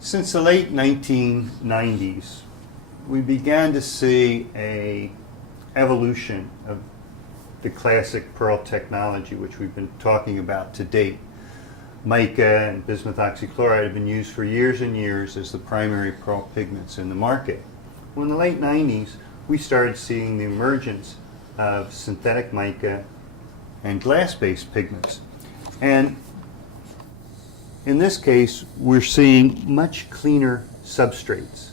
Since the late 1990s, we began to see a evolution of the classic pearl technology, which we've been talking about to date. Mica and bismuth oxychloride have been used for years and years as the primary pearl pigments in the market. Well, in the late 90s, we started seeing the emergence of synthetic mica and glass-based pigments. And in this case, we're seeing much cleaner substrates.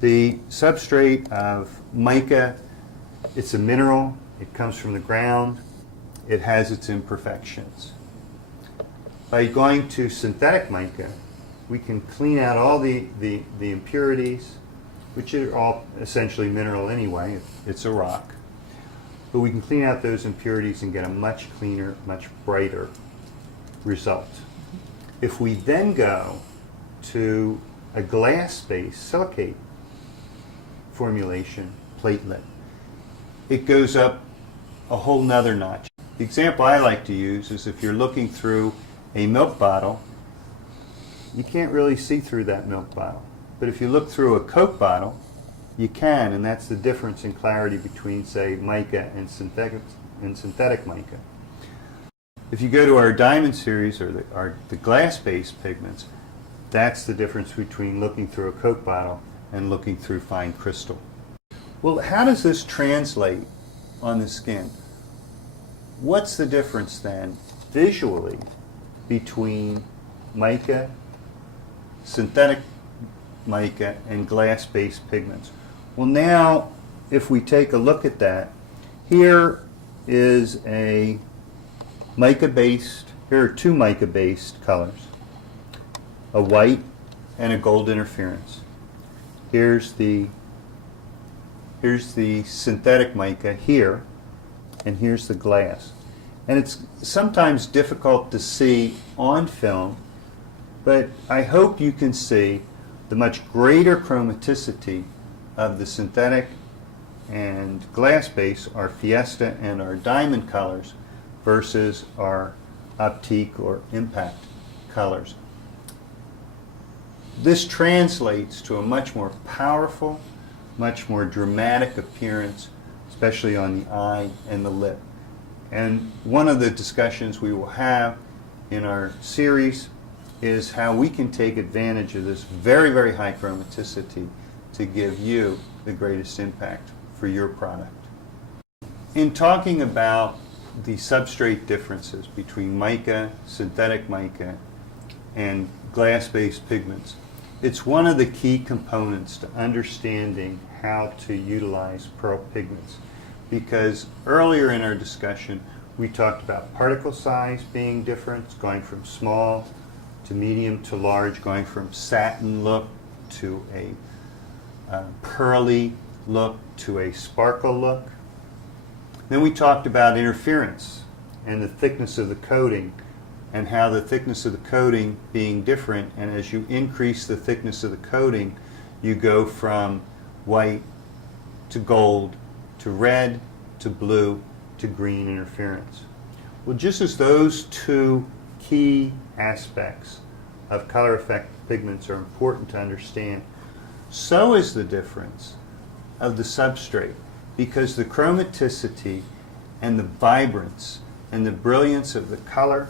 The substrate of mica, it's a mineral, it comes from the ground, it has its imperfections. By going to synthetic mica, we can clean out all the impurities, which are all essentially mineral anyway, it's a rock. But we can clean out those impurities and get a much cleaner, much brighter result. If we then go to a glass-based silicate formulation, platelet, it goes up a whole nother notch. The example I like to use is if you're looking through a milk bottle, you can't really see through that milk bottle. But if you look through a Coke bottle, you can, and that's the difference in clarity between, say, mica and synthetic mica. If you go to our diamond series, or the glass-based pigments, that's the difference between looking through a Coke bottle and looking through fine crystal. Well, how does this translate on the skin? What's the difference then, visually, between mica, synthetic mica, and glass-based pigments? Well, now, if we take a look at that, here is a mica-based, here are two mica-based colors, a white and a gold interference. Here's the synthetic mica here, and here's the glass. And it's sometimes difficult to see on film, but I hope you can see the much greater chromaticity of the synthetic and glass-based, our Fiesta and our diamond colors, versus our Optique or Impact colors. This translates to a much more powerful, much more dramatic appearance, especially on the eye and the lip. And one of the discussions we will have in our series is how we can take advantage of this very, very high chromaticity to give you the greatest impact for your product. In talking about the substrate differences between mica, synthetic mica, and glass-based pigments, it's one of the key components to understanding how to utilize pearl pigments. Because earlier in our discussion, we talked about particle size being different, going from small to medium to large, going from satin look to a pearly look to a sparkle look. Then we talked about interference and the thickness of the coating, and how the thickness of the coating being different, and as you increase the thickness of the coating, you go from white to gold to red to blue to green interference. Well, just as those two key aspects of color effect pigments are important to understand, so is the difference of the substrate, because the chromaticity and the vibrance and the brilliance of the color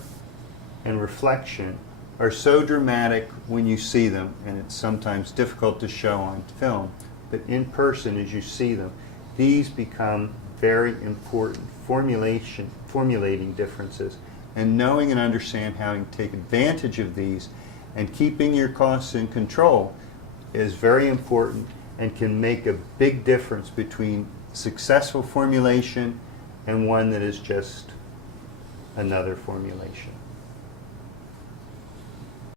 and reflection are so dramatic when you see them, and it's sometimes difficult to show on film, but in person as you see them, these become very important formulating differences, and knowing and understand how to take advantage of these and keeping your costs in control is very important and can make a big difference between successful formulation and one that is just another formulation.